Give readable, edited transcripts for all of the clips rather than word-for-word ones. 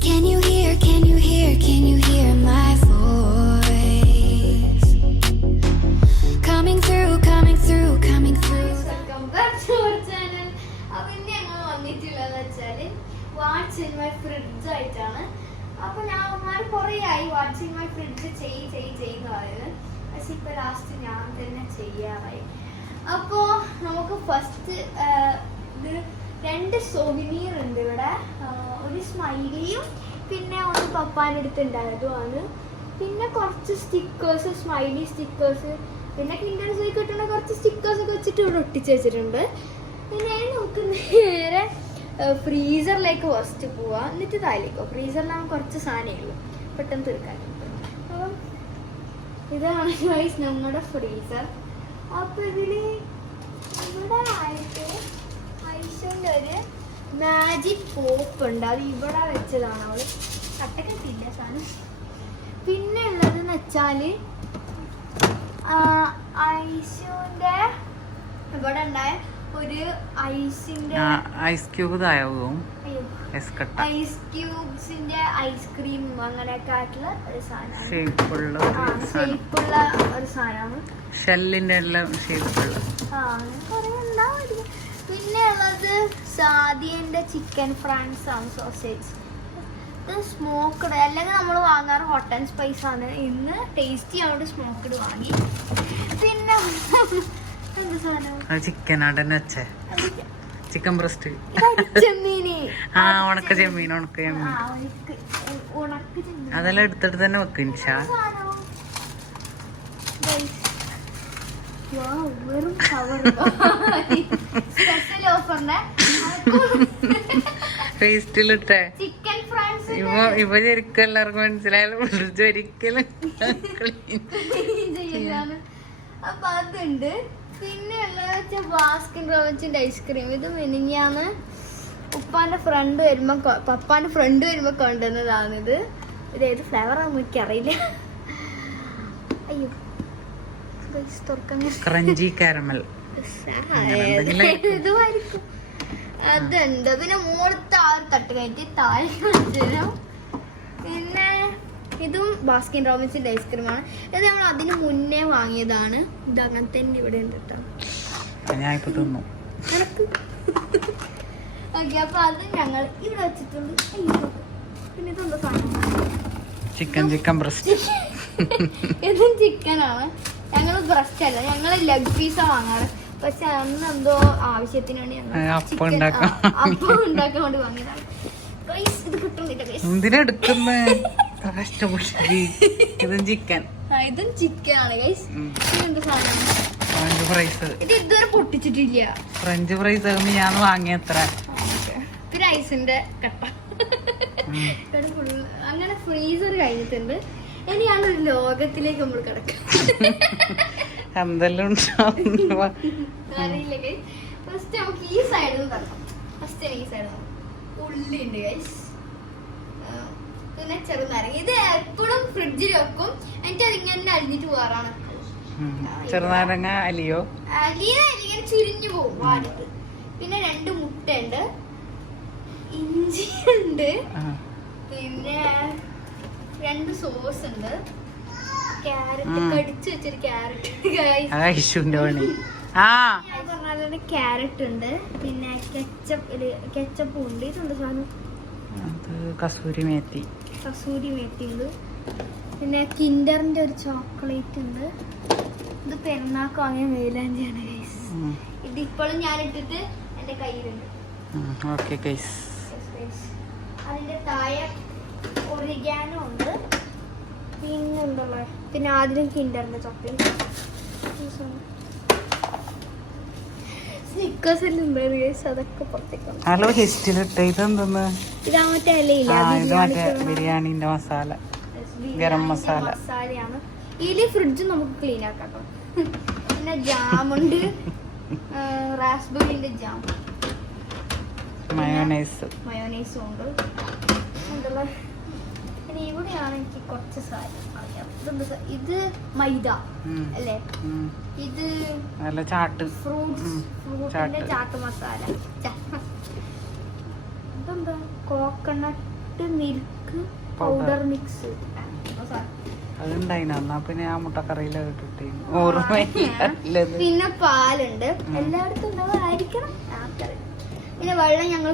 Can you hear, can you hear, can you hear my voice? Coming through, coming through, coming through. Welcome back to our channel. അപ്പോൾ ഇന്ന് ഞങ്ങൾ വന്നിട്ടുള്ളതെന്ന് വെച്ചാൽ what's in my fridge ആയിട്ടാണ്. അപ്പോൾ ഞാൻ കുറേ ആയി വാട്ട്സ് ഇൻ മൈ ഫ്രിഡ്ജ് ചെയ്യുന്ന പറയുന്നത്. പക്ഷെ ഇപ്പോൾ ലാസ്റ്റ് ഞാൻ തന്നെ ചെയ്യാറായി. അപ്പോൾ നമുക്ക് ഫസ്റ്റ് ഇത് 2 സോവിനീർ ഉണ്ട് ഇവിടെ. ഒരു സ്മൈലിയും പിന്നെ ഒന്ന് പപ്പാൻ്റെ അടുത്ത് ഉണ്ടായതുമാണ്. പിന്നെ കുറച്ച് സ്റ്റിക്കേഴ്സ്, സ്മൈലി സ്റ്റിക്കേഴ്സ്, പിന്നെ കിൻഡർ ജോയ് കിട്ടുന്ന കുറച്ച് സ്റ്റിക്കേഴ്സ് ഒക്കെ വെച്ചിട്ട് ഇവിടെ ഒട്ടിച്ച് വെച്ചിട്ടുണ്ട്. പിന്നെ നമുക്ക് നേരെ ഫ്രീസറിലേക്ക് ഫസ്റ്റ് പോവാം, എന്നിട്ട് താഴേക്കോ. ഫ്രീസറിലാകുമ്പോൾ കുറച്ച് സാധനമേ ഉള്ളൂ, പെട്ടെന്ന് തീർക്കാൻ. അപ്പം ഇതാണ് ഗൈസ് ഞങ്ങളുടെ ഫ്രീസർ. അപ്പോൾ ഇവിടെ ആയിട്ട് ഐഷൻ്റെ ഒരു മാജിക് പോപ്പ് ഉണ്ട്, അത് ഇവിടെ വെച്ചതാണ്. അവൾ കട്ടക്കട്ടില്ല സാധനം. പിന്നെ ഉള്ളതെന്ന് വെച്ചാൽ ഐസിന്റെ ഇവിടെ ഉണ്ടായ ഒരു ഐസിന്റെ ഐസ് ക്യൂബ് ഐസ് ക്യൂബ്സിന്റെ ഐസ്ക്രീം അങ്ങനെയൊക്കെ ആയിട്ടുള്ള ഒരു സാധനം, ഷേപ്പുള്ള ഒരു സാധനമാണ്. ഷെല്ലിന്റെ എല്ലാം ഷേപ്പുള്ള. പിന്നെ ഉള്ളത് സാദിയന്റെ ചിക്കൻ ഫ്രാൻസ് ആണ്, സോസേജ്. ഇത് സ്മോക്ക്ഡ്, അല്ലെങ്കിൽ നമ്മൾ വാങ്ങാറ് ഹോട്ട് ആൻഡ് സ്പൈസ് ആണ്. ഇന്ന് ടേസ്റ്റി ആയിട്ട് സ്മോക്ക്ഡ് വാങ്ങി. പിന്നെ എന്ത് സാധനം, ചിക്കൻ ബ്രസ്റ്റ്, ഉണക്ക ചെമ്മീൻ. അതെല്ലാം എടുത്തിട്ട് തന്നെ വെക്കും. ഫേസ്റ്റിലിട്ടെ ഇവ ശരിക്കും എല്ലാവർക്കും മനസ്സിലായാലും ഒരിക്കലും. അപ്പൊ അതുണ്ട്. പിന്നെ ഉള്ളത് ബാസ്കിൻ റോബിൻസിന്റെ ഐസ്ക്രീം. ഇത് മിനിഞ്ഞാന്ന് പപ്പാന്റെ ഫ്രണ്ട് വരുമ്പോ കൊണ്ടുവന്നതാണിത്. ഇത് ഏത് ഫ്ലേവറാണെന്ന് എനിക്കറിയില്ല. അയ്യോ, ക്രഞ്ചി കാരമൽ ഇതുമായിരിക്കും. അതുണ്ട്. പിന്നെ മുകളിലത്തെ ആ ഒരു തട്ട് കയറ്റി താഴെ. പിന്നെ ഇതും ബാസ്കിൻ റോബിൻസിന്റെ ഐസ്ക്രീമാണ്. ഇത് നമ്മൾ അതിന് മുന്നേ വാങ്ങിയതാണ്. ഇത് അങ്ങനെ തന്നെ ഇവിടെ ഉണ്ട് കേട്ടോ. ഓക്കെ, അപ്പൊ അത് ഞങ്ങൾ ഇവിടെ വെച്ചിട്ടുണ്ട്. പിന്നെ ഇതെന്താ സാധനം, ചിക്കൻ ബ്രസ്റ്റ്. ഇതും ചിക്കനാണ്. ഞങ്ങൾ ബ്രസ്റ്റ് അല്ല, ഞങ്ങൾ ലെഗ് പീസാ വാങ്ങാറ്. പക്ഷെ അന്ന് എന്തോ ആവശ്യത്തിനാണ് ഞങ്ങൾ അപ്പം ഉണ്ടാക്കാൻ വേണ്ടി വാങ്ങിയതാണ്. ഇത് കിട്ടുന്നില്ല. ഇതും ചിക്കൻ ആണ് ഗൈസ്. ഇതെന്താ സാധനം, ഇത് ഇതുവരെ പൊട്ടിച്ചിട്ടില്ല. ഫ്രഞ്ച് ഫ്രൈസ് ഞാൻ വാങ്ങിയത്ര. പിന്നെ ഐസിന്റെ കട്ട. അങ്ങനെ ഫ്രീസർ കഴിഞ്ഞിട്ടുണ്ട്. ഇനിയാണ് ഒരു ലോകത്തിലേക്ക് നമ്മൾ കിടക്കാം. എന്തെല്ലാം അറിയില്ല ഗൈസ്. ഫസ്റ്റ് നമുക്ക് ഈ സൈഡിൽ നിന്ന് തരണം. ഫസ്റ്റ് ഈ സൈഡ് ഉള്ളി ഉണ്ട് ഗൈസ്. പിന്നെ ചെറുനാരങ്ങ. ഇത് എപ്പോഴും ഫ്രിഡ്ജിൽ വെക്കും, എന്നിട്ട് അതിങ്ങനെ അലിഞ്ഞിട്ട് പോകാറാണ്. ചെറുനാരങ്ങ അലിയോ അലിയിങ്ങനെ ചുരിഞ്ഞു പോകും വാടിട്ട്. പിന്നെ 2 മുട്ട ഉണ്ട്, ഇഞ്ചി ഉണ്ട്, പിന്നെ 2 സോസ് ഉണ്ട്, ക്യാരറ്റ് കടിച്ചു വെച്ചൊരു ക്യാരറ്റ് ക്യാരറ്റ് ഉണ്ട്, പിന്നെ കെച്ചപ്പ് ഉണ്ട്. ഇതുണ്ട് സാധനം, കസൂരി മേത്തി ഉണ്ട്. പിന്നെ കിൻഡറിന്റെ ഒരു ചോക്ലേറ്റ് ഉണ്ട്. ഇത് പെരുന്നാൾക്ക് വാങ്ങിയ മേലാഞ്ചിയാണ് ഗൈസ്. ഇത് ഇപ്പോഴും ഞാൻ ഇട്ടിട്ട് എന്റെ കയ്യിലുണ്ട്. അതിന്റെ താഴെ ഒറിഗാനോ ഉണ്ട്. പിന്നെ ഉണ്ടല്ലോ, പിന്നെ ആദ്യം കിൻഡറിന്റെ ചോക്ലേറ്റ്, സ്നിക്കേഴ്സ് എല്ലാം ഉണ്ടായിരുന്നു ഗൈസ്. അതൊക്കെ പുറത്തേക്ക്. ഇതാ മറ്റേ ഇലയില്ല, ബിരിയാണിന്റെ മസാല, ഗരം മസാലയാണ്. ഇതില് ഫ്രിഡ്ജ് നമുക്ക് ക്ലീൻ ആക്കാം. പിന്നെ ജാമുണ്ട്, റാസ്ബെറിന്റെ ജാം, മയോനൈസും ഉണ്ട്. പിന്നെ ഇവിടെയാണ് എനിക്ക് കുറച്ച് സാധനം അറിയാം. ഇത് മൈദ അല്ലേ, ഇത് ഫ്രൂട്ട്സിന്റെ ചാട്ട് മസാല. ഇതെന്താ, കോക്കനട്ട് എന്നിട്ട് മിൽക്ക് പൗഡർ മിക്സ് അതുണ്ടായിന എന്നാ പിന്നെ ആ മുട്ടക്കറിയിലൊക്കെ ഇട്ടിട്ട് ഓർമ്മയില്ല. പിന്നെ പാലുണ്ട്, എല്ലായിടത്തും ഉണ്ടാവായിരിക്കണം. പിന്നെ വെള്ളം ഞങ്ങൾ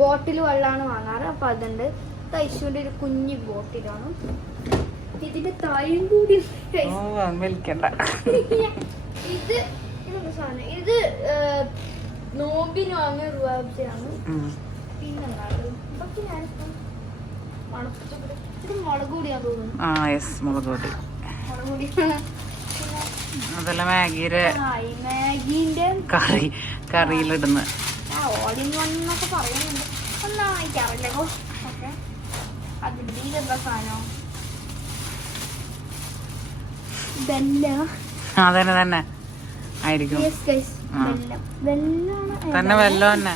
ബോട്ടിൽ വെള്ളമാണ് വാങ്ങാറ്. അപ്പൊ അതുണ്ട്. ഐശുവിന്റെ ഒരു കുഞ്ഞി ബോട്ടിലാണ്. ഇതിന്റെ തായും കൂടി വലിക്കണ്ട. ഇത് സാധനം, ഇത് നോമ്പിന് വാങ്ങിയ റുവാബ്ജയാണ്. പിന്നെന്താണ് ഇതൊക്കെ ഞാനിപ്പം ഇത് മുളക് പൊടിയാ തോന്നുന്നു. മുളക് പൊടി. മുളക് പൊടി അതെല്ലാം മാഗിന്റെ കറിയിലിടുന്ന ഓൾ ഇൻ വൺ എന്നൊക്കെ പറയുന്നുണ്ട്. ഒന്നും വായിക്കാറില്ല. ഓക്കെ, അതിന്റെ ഇതെന്താ സാധനം? അതന്നെ തന്നെ ആയിരിക്കും. തന്നെ വെല്ലം തന്നെ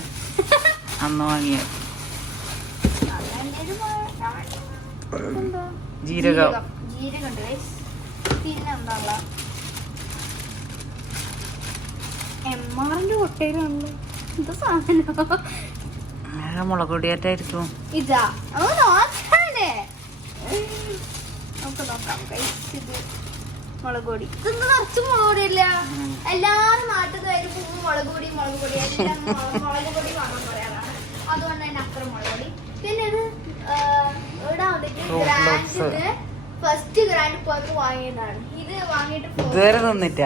അന്ന് വാങ്ങിയ ജീരകം. ജീരകമുണ്ട്. പിന്നെ എന്താ എംആറിന്റെ കൊട്ടയിലാണല്ലോ. എന്താ സാധനം? മുളക് പൊടിയായിട്ടായിരിക്കും. ഇതാ നോക്കാനേ നമുക്ക് നോക്കാം. ഇത് മുളക് പൊടി. ഇതൊന്നും നിറച്ചും മുളക് പൊടിയല്ല. എല്ലാരും നാട്ടുകാരും മുളക് പൊടി എല്ലാം മുളക് പൊടി വാങ്ങാൻ പറയാറാണ്. അതുകൊണ്ട് തന്നെ അത്ര മുളക് പൊടി. പിന്നെ ഇത് ഇവിടെ വന്നിട്ട് ഗ്രാൻഡിന് ഫസ്റ്റ് ഗ്രാൻഡ് പോയപ്പോ വാങ്ങിയതാണ്. ഇത് വാങ്ങിയിട്ട് ഇതുവരെ നിന്നിട്ട.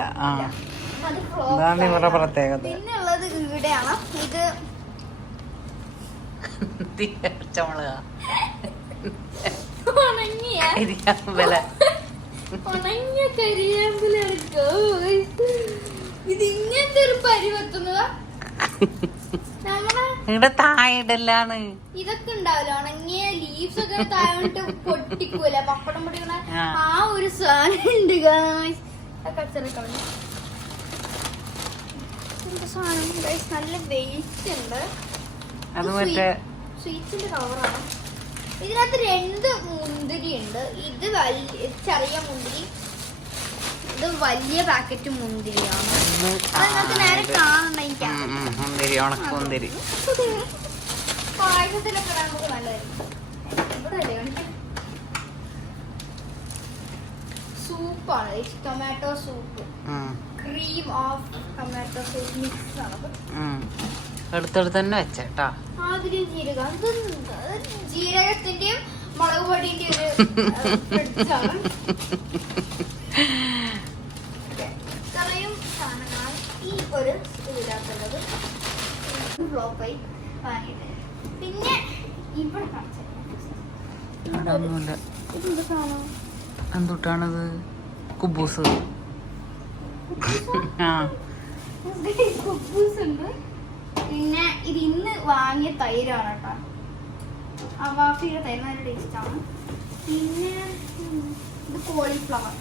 അത് പ്രത്യേകത. പിന്നെ ഉള്ളത് ഇവിടെയാണ്. ഇത് ഉണങ്ങിയ കരിയാമ്പിലാണ്. ഇത് ഇങ്ങനത്തെ ഒരു പരിവെത്തുന്നതാ. താഴെടലാണ് ഇതൊക്കെ ഉണ്ടാവില്ല. ഉണങ്ങിയ ലീവ്സ് ഒക്കെ താഴോട്ട് പൊട്ടിക്കൂല. പപ്പടം പൊട്ടിക്കുന്ന ആ ഒരു സാധനം ഉണ്ട്. സാധനം നല്ല വെയിറ്റ് ഉണ്ട്. സ്വീറ്റ്സിന്റെ കവറാണ്. ഇതിനകത്ത് 2 മുന്തിരി ഉണ്ട്. ഇത് ചെറിയ മുന്തിരി, ഇത് വലിയ പാക്കറ്റ് മുന്തിരിയാണ്. അതിനകത്ത് നേരെ കാണുന്നുണ്ടെങ്കിൽ പായസത്തിലൊക്കെ നമുക്ക് നല്ലതായിരിക്കും. സൂപ്പാണ്, tomato soup. Cream of tomato soup mix ആണ്. അടുത്തടുത്ത് തന്നെ വെച്ചേട്ടാ. ആദ്യം ജീരകത്തിന്റെയും മുളക് പൊടിന്റെ ഒരു ഫ്രിഡ്ജാണ്. ഇത്രയും സാധനങ്ങളാണ് ഈ ഒരു ഇതിനകത്തുള്ളത്. ഫ്ലോപ്പായി വാങ്ങിയിട്ട്. പിന്നെ ഇവിടെ ഇതെന്താ സാധനം? എന്തുട്ടാണത്? കുബൂസ്. കുബൂസ് ഉണ്ട്. പിന്നെ ഇത് ഇന്ന് വാങ്ങിയ തൈരാണ് കേട്ടോ. അവാഫിയുടെ തൈര് നല്ല ടേസ്റ്റ് ആണ്. പിന്നെ ഇത് കോളിഫ്ലവർ.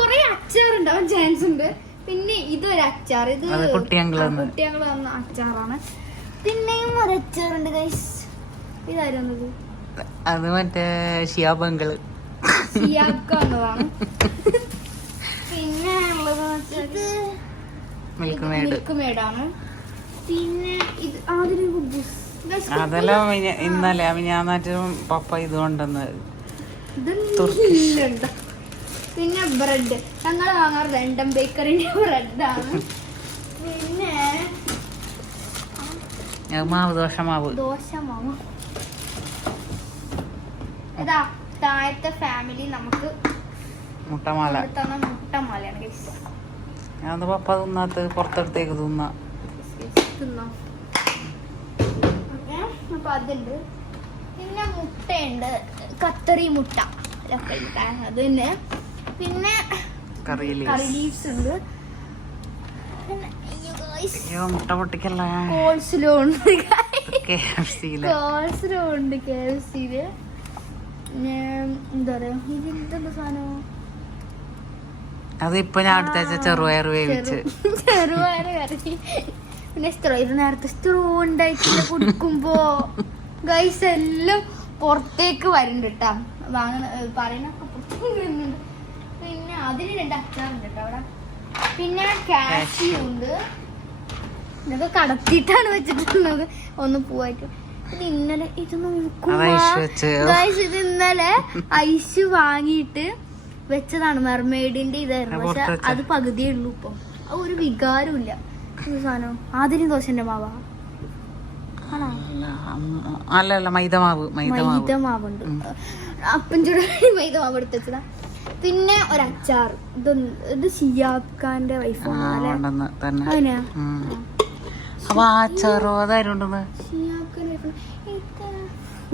കൊറേ അച്ചാർ ഉണ്ടാവാൻ ചാൻസ് ഉണ്ട്. പിന്നെ ഇതൊരു അച്ചാർ. ഇത് കുട്ടിയങ്ങൾ തന്ന അച്ചാറാണ്. പിന്നെയും ഒരു അച്ചാറുണ്ട് ഗൈസ്. ഇതായിരുന്നത് അത് മറ്റേ ഷിയാബങ്കള് ഷിയാബാണ്. പിന്നെ ഉള്ളത് മിൽക്ക് മേഡാണ്. പിന്നെ ഇത് അതെല്ലാം ഇന്നലെ ഞാനാറ്റും പപ്പ ഇത് കൊണ്ടുവന്നത്. പിന്നെ ബ്രെഡ് ഞങ്ങൾ വാങ്ങാറ് ലണ്ടൻ ബേക്കറിന്റെ ബ്രെഡാണ്. പിന്നെ ദോശമാവ്. ഇതാ താഴത്തെ ഫാമിലി നമുക്ക് മുട്ടമാല. മുട്ടമാലയാണ്. ഞാൻ പപ്പ തിന്നാത്ത പുറത്തെടുത്തേക്ക് തിന്നാ. അപ്പൊ അതുണ്ട്. പിന്നെ മുട്ടയുണ്ട്, കത്തറി മുട്ട, അത് തന്നെ. പിന്നെ കറി ലീവ്സ് ഉണ്ട്. മുട്ട പൊട്ടിക്കല്ല. കോൾസ്ലോ ഉണ്ട്. എന്താ പറയാ, ഇതിന്റെ സാധനം അതിപ്പോ ഞാൻ അടുത്താഴ്ച ചെറുപയർ വേവിച്ച്. ചെറുപയർ കറി. പിന്നെ ഇത് നേരത്തെ സ്ട്രോ ഉണ്ടായിട്ടില്ല കുടിക്കുമ്പോ. ഗൈസ് എല്ലാം പുറത്തേക്ക് വരുന്നുണ്ട് കേട്ടാ. പറയുന്നൊക്കെ പുറത്തേക്ക് വരുന്നുണ്ട്. പിന്നെ അതിന് 2 അച്ചാറുണ്ട് കേട്ടോ അവിടെ. പിന്നെ കാഷ്യൂ ഉണ്ട്. ഇതൊക്കെ കടത്തിയിട്ടാണ് വെച്ചിട്ടുള്ളത്. ഒന്ന് പോവായിട്ട് ഇത് ഇന്നലെ ഇത് ഇന്നലെ ഐസ് വാങ്ങിയിട്ട് വെച്ചതാണ്. മെർമെയ്ഡിന്റെ ഇതായിരുന്നു. പക്ഷെ അത് പകുതിയേ ഉള്ളൂ. ഇപ്പൊ അത് ഒരു വികാരം ഇല്ല. സാധനം ആദ്യം ദോശന്റെ മാവാ അല്ലല്ല മൈദമാവ് മൈദമാവുണ്ട്. അപ്പം ചൂട് മൈദമാവ് എടുത്ത് വെച്ചതാ. പിന്നെ ഒരച്ചാർ. ഇത് ഷിയാക്കാന്റെ വൈഫാണ്.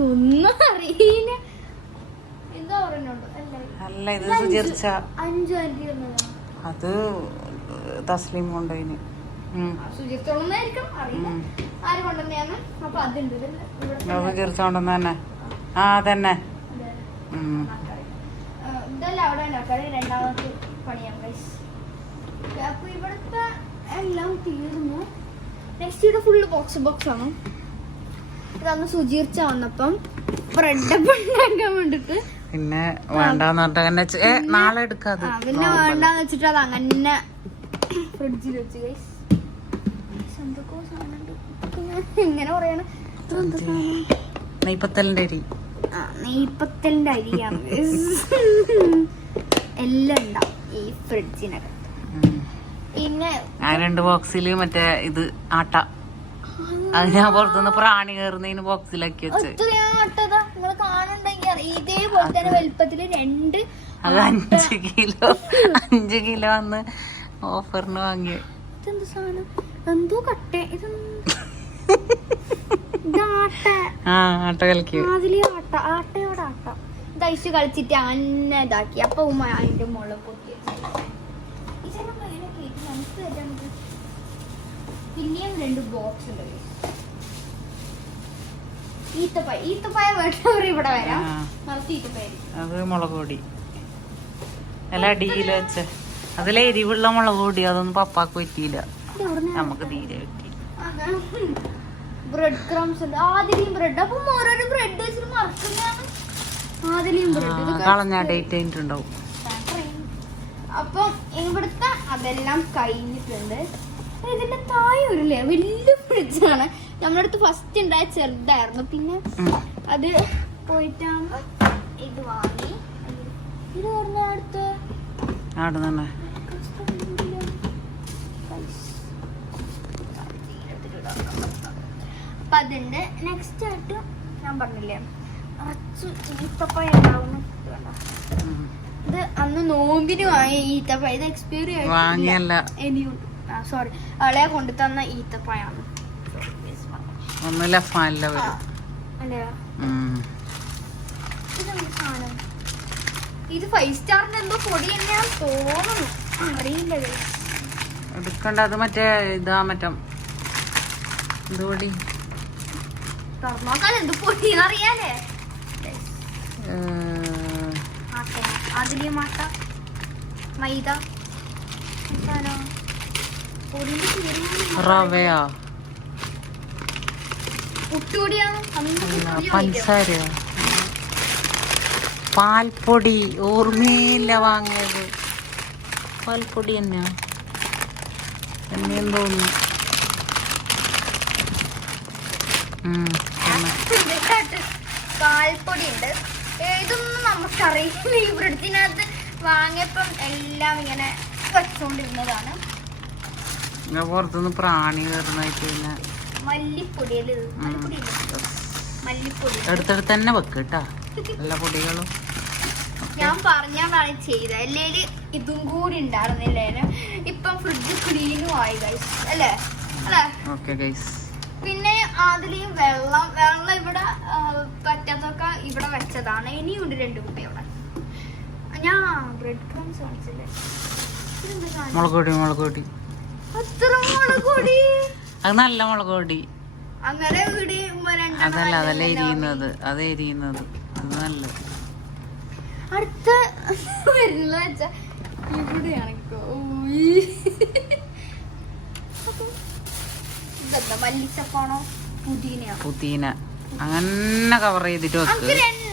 ഒന്നും അറിയില്ല. എന്താ പറയുന്നുണ്ട് അത് തസ്ലീം കൊണ്ടുപോയിന്. തന്നെ ആ തന്നെ ഇതെല്ലാം അവിടെ ഉണ്ടാക്കാറ്. രണ്ടാമത്തെ പണിയാണ്. അപ്പൊ ഇവിടുത്തെ എല്ലാം തീർന്നു. നെക്സ്റ്റ് ഇവിടെ ഫുള്ള് ബോക്സ് ആണ്. ഇതന്ന് സുജീർച്ച വന്നപ്പം ബ്രെഡ് ഉണ്ടാക്കാൻ വേണ്ടിട്ട് പിന്നെ വേണ്ടെന്ന് നാളെ എടുക്കാതെ പിന്നെ വേണ്ടാന്ന് വെച്ചിട്ട് അത് അങ്ങനെ ഫ്രിഡ്ജിൽ വെച്ച് ഗൈസ്. എന്തൊക്കെ സാധനം ഇങ്ങനെ പറയണ നെയ്പത്തലിന്റെ അരി. നെയ്പത്തലിന്റെ അരിയാണ് എല്ലാം ഉണ്ടാവും ഈ ഫ്രിഡ്ജിനകത്ത്. പിന്നെ 2 ബോക്സില് മറ്റേ ഇത് ആട്ട അത് ഞാൻ പുറത്തുനിന്ന് പ്രാണി കയറുന്നതിന് ബോക്സിലാക്കി വെച്ച്. നിങ്ങൾ കാണുന്നുണ്ടെങ്കിൽ ഇതേപോലെ തന്നെ വലുപ്പത്തില് 2 അത് 5 കിലോ വന്ന് ഓഫറിന് വാങ്ങി. ഇതെന്ത് സാധനം? എന്തോ കട്ടേ. ആട്ട കളിക്കും. ആട്ടയോടെ ആട്ട ഇത് ഐസ് കളിച്ചിട്ട് അങ്ങനെ ഇതാക്കി. അപ്പൊ ഉമ്മ അതിന്റെ മുള പൊട്ടി. പിന്നെയും 2 ബോക്സ് ഉണ്ട്. ഈത്തപ്പായ വേണ്ടവർ ഇവിടെ വരാം. അത് മുളക് പൊടി അല്ല അടിയിൽ വെച്ച അതിലെ എരിവുള്ള മുളക് പൊടി. അതൊന്നും പപ്പാക്ക് പറ്റിയില്ല, നമുക്ക് തീരെ പറ്റി. ബ്രെഡ് ക്രംസ് ഉണ്ട്. ആദ്യം ബ്രെഡ്. അപ്പം ഓരോരോ ബ്രെഡ് വെച്ചിട്ട് മറക്കുന്നതാണ്. ആദ്യം ബ്രെഡ് കളഞ്ഞ ഡേറ്റ് കഴിഞ്ഞിട്ടുണ്ടാവും. അപ്പം ഇവിടുത്തെ അതെല്ലാം കഴിഞ്ഞിട്ടുണ്ട്. ഇതിന്റെ താഴെ ഒരു വലിയ ഫ്രിഡ്ജാണ്. നമ്മുടെ അടുത്ത് ഫസ്റ്റ് ഉണ്ടായ ചെറുതായിരുന്നു. പിന്നെ അത് പോയിട്ടാകുമ്പോ ഇത് വാങ്ങി. ഇത് പറഞ്ഞ അടുത്ത് അപ്പൊ അതിന്റെ നെക്സ്റ്റ് ആയിട്ട് ഞാൻ പറഞ്ഞില്ലേ ഈത്തപ്പഴ ഉണ്ടാവുന്നു. ഇത് അന്ന് നോമ്പിന് വാങ്ങിയ ഈത്തപ്പഴ. ഇത് എക്സ്പയറി ആയിട്ടില്ല. ഇനിയുണ്ട്. സോറി, അവളെ കൊണ്ടു തന്ന ഈത്തപ്പഴാണ്. ഇത് 5 സ്റ്റാറിന്റെ എന്തോ പൊടി തന്നെയാന്ന് തോന്നുന്നു. അറിയില്ല എടുക്കണ്ട. അത് മറ്റേ ഇതാ മറ്റേ പൊടി തുറന്നോക്കാൻ എന്ത് പൊടിയെന്ന് അറിയാലേ. അതിലെ മാട്ട മൈദ റവയാ പഞ്ചസാരയോ പാൽപ്പൊടി. ഓർമ്മയില്ല വാങ്ങിയത്. പാൽപ്പൊടി തന്നെയാ എന്നെയും തോന്നുന്നു. പാൽപ്പൊടി ഉണ്ട്. ഇതൊന്നും നമുക്കറിയില്ല. ഈ ഫ്രിഡ്ജിനകത്ത് വാങ്ങിയപ്പം എല്ലാം ഇങ്ങനെ വെച്ചോണ്ടിരുന്നതാണ്. പുറത്തുനിന്ന് പ്രാണി കയറുന്നതായിട്ട്. പിന്നെ മല്ലിപ്പൊടി എടുത്തെടുത്ത് തന്നെ വെക്ക് കേട്ടാ എല്ലാ പൊടികളും. ഞാൻ പറഞ്ഞാണ് ചെയ്തത്. അല്ലേല് ഇതും കൂടി ഉണ്ടായിരുന്നില്ലേനും. ഇപ്പം ഫ്രിഡ്ജ് ക്ലീനും ആയി ഗൈസ് അല്ലേ അല്ലേ? Okay guys. പിന്നെ അതില് വെള്ളം ഇവിടെ പറ്റാത്തൊക്കെ ഇവിടെ വെച്ചതാണ്. ഇനിയുണ്ട് 2 കുപ്പി അവിടെ. ഞാൻ ബ്രെഡ് ക്രംസ് കാണിച്ചില്ലേ? മുളക് പൊടി അത്ര മുളക് പൊടി. അത് നല്ല മുളക് പൊടി. അങ്ങനെ അതല്ല എരിയുന്നത്. അത് എരിയുന്നത് അത് നല്ലത്. അടുത്ത വരുന്നത് വെച്ചാ ഇവിടെയാണ്. ഇതെന്താ മല്ലിച്ചപ്പാണോ പുതിന അങ്ങനെ കവർ ചെയ്തിട്ട് വെക്ക്.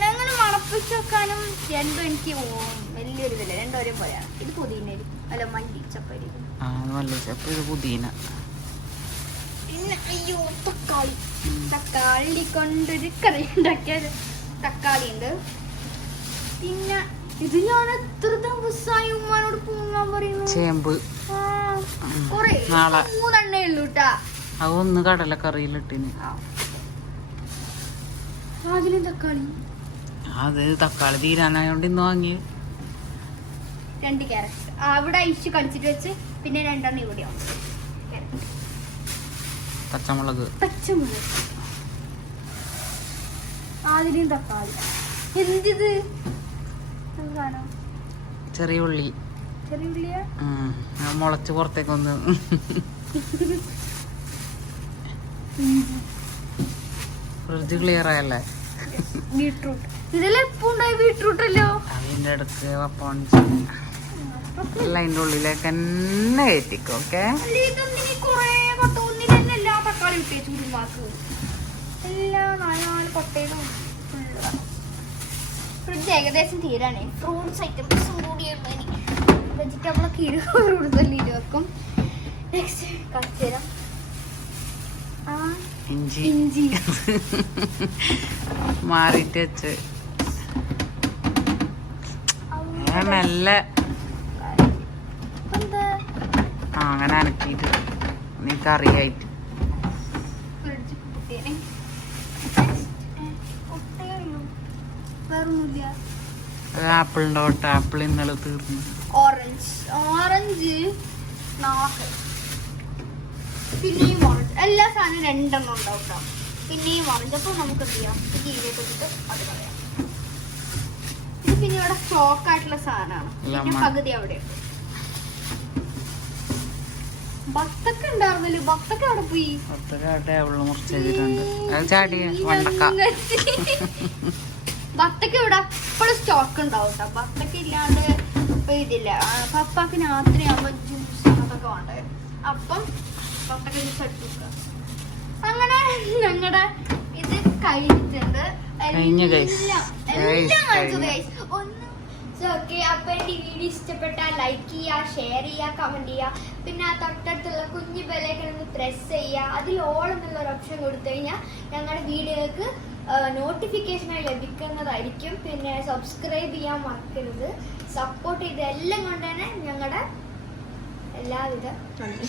അങ്ങനെ മണപ്പിച്ച് വെക്കാനും 2 എനിക്ക് വലിയൊരു ഇതില്ല. 2 ഒരേ പോലെയാണ്. ഇത് പുതിന അല്ല മല്ലിച്ചപ്പായിരിക്കും. മല്ലിച്ചപ്പ്. ഇത് പുതിന. പിന്നെ അയ്യോ തക്കാളി കൊണ്ടൊരു കറി ഉണ്ടാക്കിയത് തക്കാളി ഉണ്ട്. പിന്നെ ഇത് ഞാൻ എത്ര ദിവസമായി ഉമ്മാനോട് പോകാൻ പറയുന്നു. ചേമ്പ് കൊറേ 3 ഉള്ളൂ കേട്ടാ. അതൊന്ന് കടലക്കറിയിലിട്ടിന്. അതിലും തക്കാളി, അത് തക്കാളി തീരാനായോണ്ട് ഇന്ന് വാങ്ങി. 2 ക്യാരറ്റ് അവിടെ അയച്ച് കളിച്ചിട്ട് വെച്ച്, പിന്നെ 2 ഇവിടെ പച്ചമുളക് അതിലും തക്കാളി. എന്തിത് ചെറിയ ഉള്ളി, ചെറിയ ഉള്ളിയാ മുളച്ച് പുറത്തേക്കൊന്ന്. ഫ്രിഡ്ജ് ക്ലിയർ ആയല്ലേ. ബീട്രൂട്ട് ഇതിലെല്ലാം എപ്പോ ഉണ്ടായി ബീട്രൂട്ട് അല്ലോ. അതിന്റെ അടുത്ത് എല്ലാം അതിന്റെ ഉള്ളിലേക്ക് തന്നെ കയറ്റിക്കോ. ഓക്കെ, തക്കാളി ഇട്ടേച്ചുമാക്ക് എല്ലാം 4 കൊട്ടയിലും. ഫ്രിഡ്ജ് ഏകദേശം തീരാണേ. ഫ്രൂട്ട്സ് ഐറ്റംസും കൂടിയുള്ളൂ. ഇനി വെജിറ്റബിളൊക്കെ കൂടുതൽ വെക്കും. നെക്സ്റ്റ് കളിച്ചു തരാം. ഇഞ്ചി മാറിട്ട് വെച്ച് മെല്ലെ അങ്ങനെ അനക്കിട്ട് നീ കറിയായിട്ട്. ആപ്പിളിന്റെ തൊട്ട് ആപ്പിൾ ഇന്നലെ തീർന്നു. ഓറഞ്ച് പിന്നെയും ഓറഞ്ച്. എല്ലാ സാധനവും 2 ഉണ്ടാവും കേട്ടോ. പിന്നെയും ഓറഞ്ച്. അപ്പൊ നമുക്ക് എന്ത് ചെയ്യാം, ജീരകം ഇട്ടിട്ട് അത് പറയാം. ഇത് പിന്നെ ഇവിടെ സ്റ്റോക്ക് ആയിട്ടുള്ള സാധനമാണ്. പിന്നെ പകുതി അവിടെ ഉണ്ട്. ബത്തക്ക ഉണ്ടായിരുന്നല്ലോ, ബത്തക്ക അവിടെ പോയി. ബത്തക്ക ഇവിടെ എപ്പോഴും സ്റ്റോക്ക് ഉണ്ടാവും കേട്ടോ. ബത്തക്ക ഇല്ലാണ്ട് ഇപ്പൊ ഇതില്ല. പപ്പാക്ക് രാത്രിയാകുമ്പോ ജ്യൂസ് അതൊക്കെ വേണ്ടേ. അപ്പം ബത്തക്ക ജ്യൂസ് അടിക്കുക. അങ്ങനെ ഞങ്ങളുടെ ഇത് കഴിഞ്ഞിട്ടുണ്ട്. ഓക്കെ, അപ്പൊ എന്റെ വീഡിയോ ഇഷ്ടപ്പെട്ടാൽ ലൈക്ക് ചെയ്യുക, ഷെയർ ചെയ്യുക, കമന്റ് ചെയ്യുക. പിന്നെ ആ തൊട്ടടുത്തുള്ള കുഞ്ഞു ബെല്ലൈക്കൺ പ്രസ് ചെയ്യുക. അതിൽ ഓൾ എന്നുള്ള ഒരു ഓപ്ഷൻ കൊടുത്തു കഴിഞ്ഞാൽ ഞങ്ങളുടെ വീഡിയോക്ക് നോട്ടിഫിക്കേഷനായി ലഭിക്കുന്നതായിരിക്കും. പിന്നെ സബ്സ്ക്രൈബ് ചെയ്യാൻ മറക്കരുത്. സപ്പോർട്ട് ചെയ്ത് എല്ലാം കൊണ്ട് തന്നെ ഞങ്ങളുടെ എല്ലാവിധ നന്ദി.